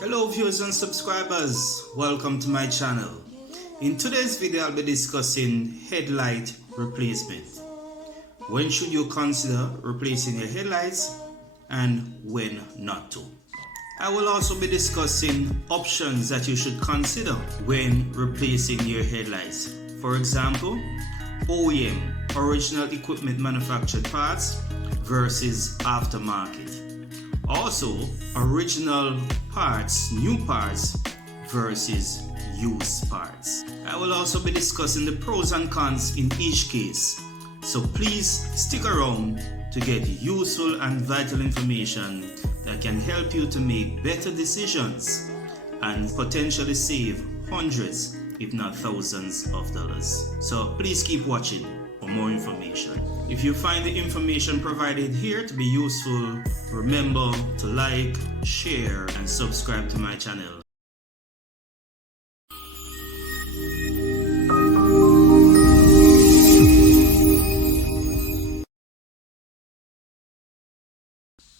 Hello viewers and subscribers, welcome to my channel. In today's video I'll be discussing headlight replacement. When should you consider replacing your headlights and when not to? I will also be discussing options that you should consider when replacing your headlights. For example, OEM, original equipment manufactured parts versus aftermarket. Also, original parts, new parts versus used parts. I will also be discussing the pros and cons in each case. So please stick around to get useful and vital information that can help you to make better decisions and potentially save hundreds, if not thousands of dollars. So please keep watching for more information. If you find the information provided here to be useful, remember to like, share, and subscribe to my channel.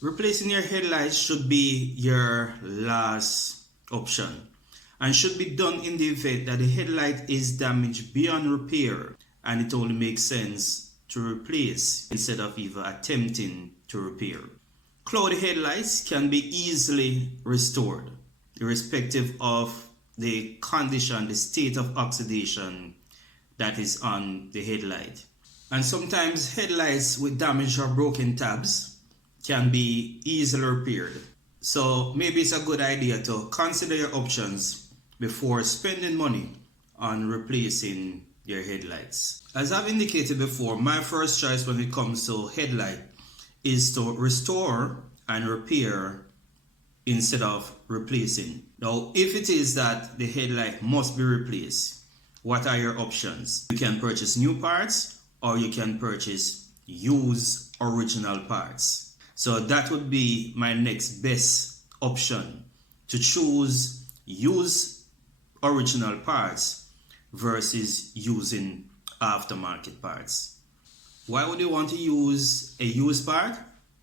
Replacing your headlights should be your last option and should be done in the event that the headlight is damaged beyond repair and it only makes sense to replace instead of even attempting to repair. Cloudy headlights can be easily restored irrespective of the condition, the state of oxidation that is on the headlight. And sometimes headlights with damaged or broken tabs can be easily repaired. So maybe it's a good idea to consider your options before spending money on replacing your headlights. As I've indicated before, my first choice when it comes to headlight is to restore and repair instead of replacing. Now, if it is that the headlight must be replaced, what are your options? You can purchase new parts or you can purchase used original parts. So that would be my next best option, to choose used original parts versus using aftermarket parts. Why would you want to use a used part?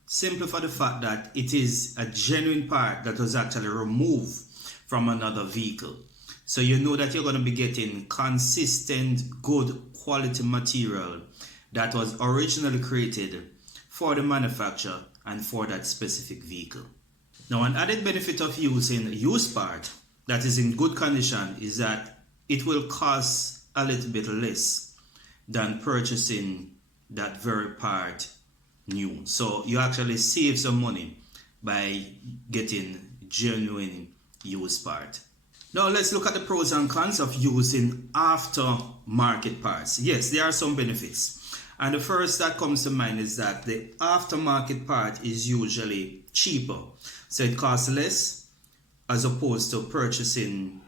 Simply for the fact that it is a genuine part that was actually removed from another vehicle. So you know that you're going to be getting consistent, good quality material that was originally created for the manufacturer and for that specific vehicle. Now, an added benefit of using a used part that is in good condition is that it will cost a little bit less than purchasing that very part new. So you actually save some money by getting genuine used part. Now let's look at the pros and cons of using aftermarket parts. Yes, there are some benefits. And the first that comes to mind is that the aftermarket part is usually cheaper. So it costs less as opposed to purchasing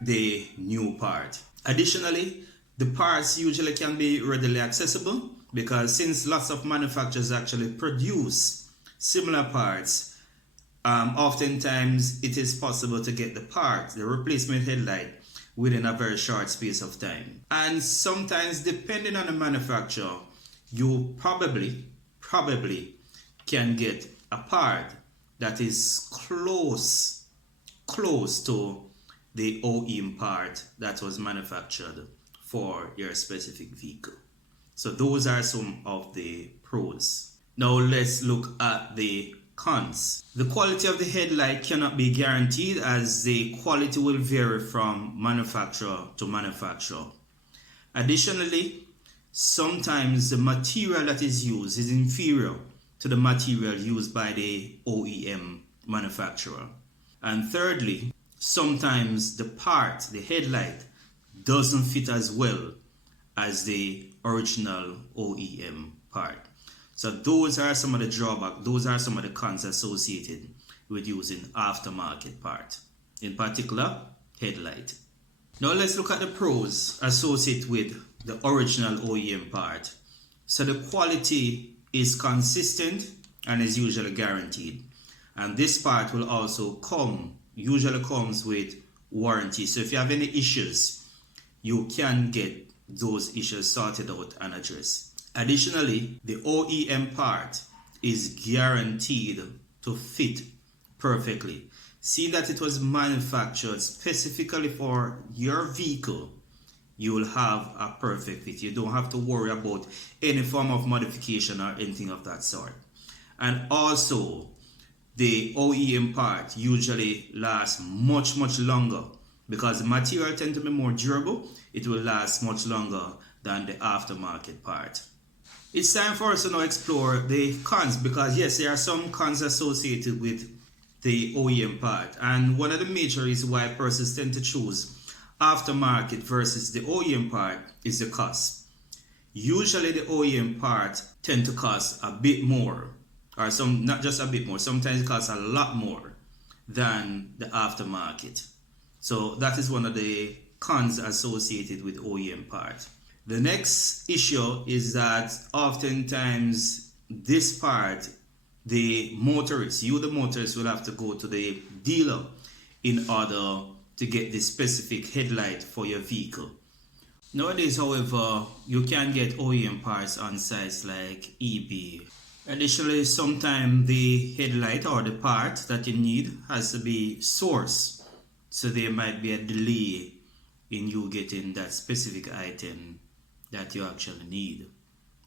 the new part. Additionally, the parts usually can be readily accessible because since lots of manufacturers actually produce similar parts, oftentimes it is possible to get the part, the replacement headlight, within a very short space of time. And sometimes, depending on the manufacturer, you probably can get a part that is close to the OEM part that was manufactured for your specific vehicle. So those are some of the pros. Now let's look at the cons. The quality of the headlight cannot be guaranteed as the quality will vary from manufacturer to manufacturer. Additionally, sometimes the material that is used is inferior to the material used by the OEM manufacturer. And thirdly, sometimes the part, the headlight, doesn't fit as well as the original OEM part. So those are some of the drawbacks, those are some of the cons associated with using aftermarket part, in particular headlight. Now let's look at the pros associated with the original OEM part. So the quality is consistent and is usually guaranteed. And this part will also usually comes with warranty. So if you have any issues, you can get those issues sorted out and addressed. Additionally, the OEM part is guaranteed to fit perfectly. See that it was manufactured specifically for your vehicle, you will have a perfect fit. You don't have to worry about any form of modification or anything of that sort. And also, the OEM part usually lasts much longer because the material tends to be more durable. It will last much longer than the aftermarket part. It's time for us to now explore the cons, because yes, there are some cons associated with the OEM part, and one of the major reasons why persons tend to choose aftermarket versus the OEM part is the cost. Usually the OEM part tend to cost a bit more, or some, not just a bit more, sometimes it costs a lot more than the aftermarket. So that is one of the cons associated with OEM part. The next issue is that oftentimes this part, the motorists, will have to go to the dealer in order to get the specific headlight for your vehicle. Nowadays, however, you can get OEM parts on sites like eBay. Additionally, sometimes the headlight or the part that you need has to be sourced, so there might be a delay in you getting that specific item that you actually need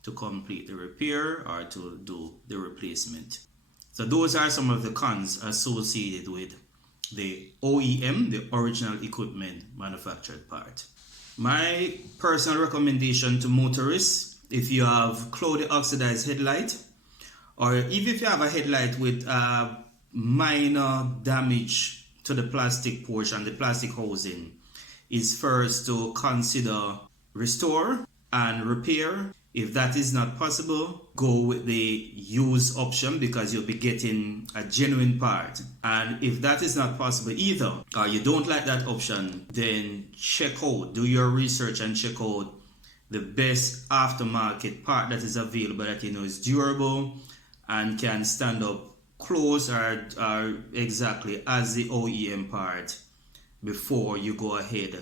to complete the repair or to do the replacement. So those are some of the cons associated with the OEM, the original equipment manufactured part. My personal recommendation to motorists, if you have cloudy oxidized headlight, or even if you have a headlight with minor damage to the plastic portion, the plastic housing, is first to consider restore and repair. If that is not possible, go with the use option because you'll be getting a genuine part. And if that is not possible either, or you don't like that option, then do your research and check out the best aftermarket part that is available that you know is durable and can stand up close or exactly as the OEM part before you go ahead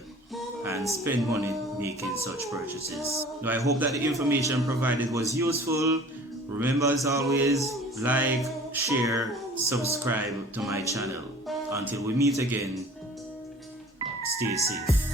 and spend money making such purchases. Now, I hope that the information provided was useful. Remember, as always, like, share, subscribe to my channel. Until we meet again, stay safe.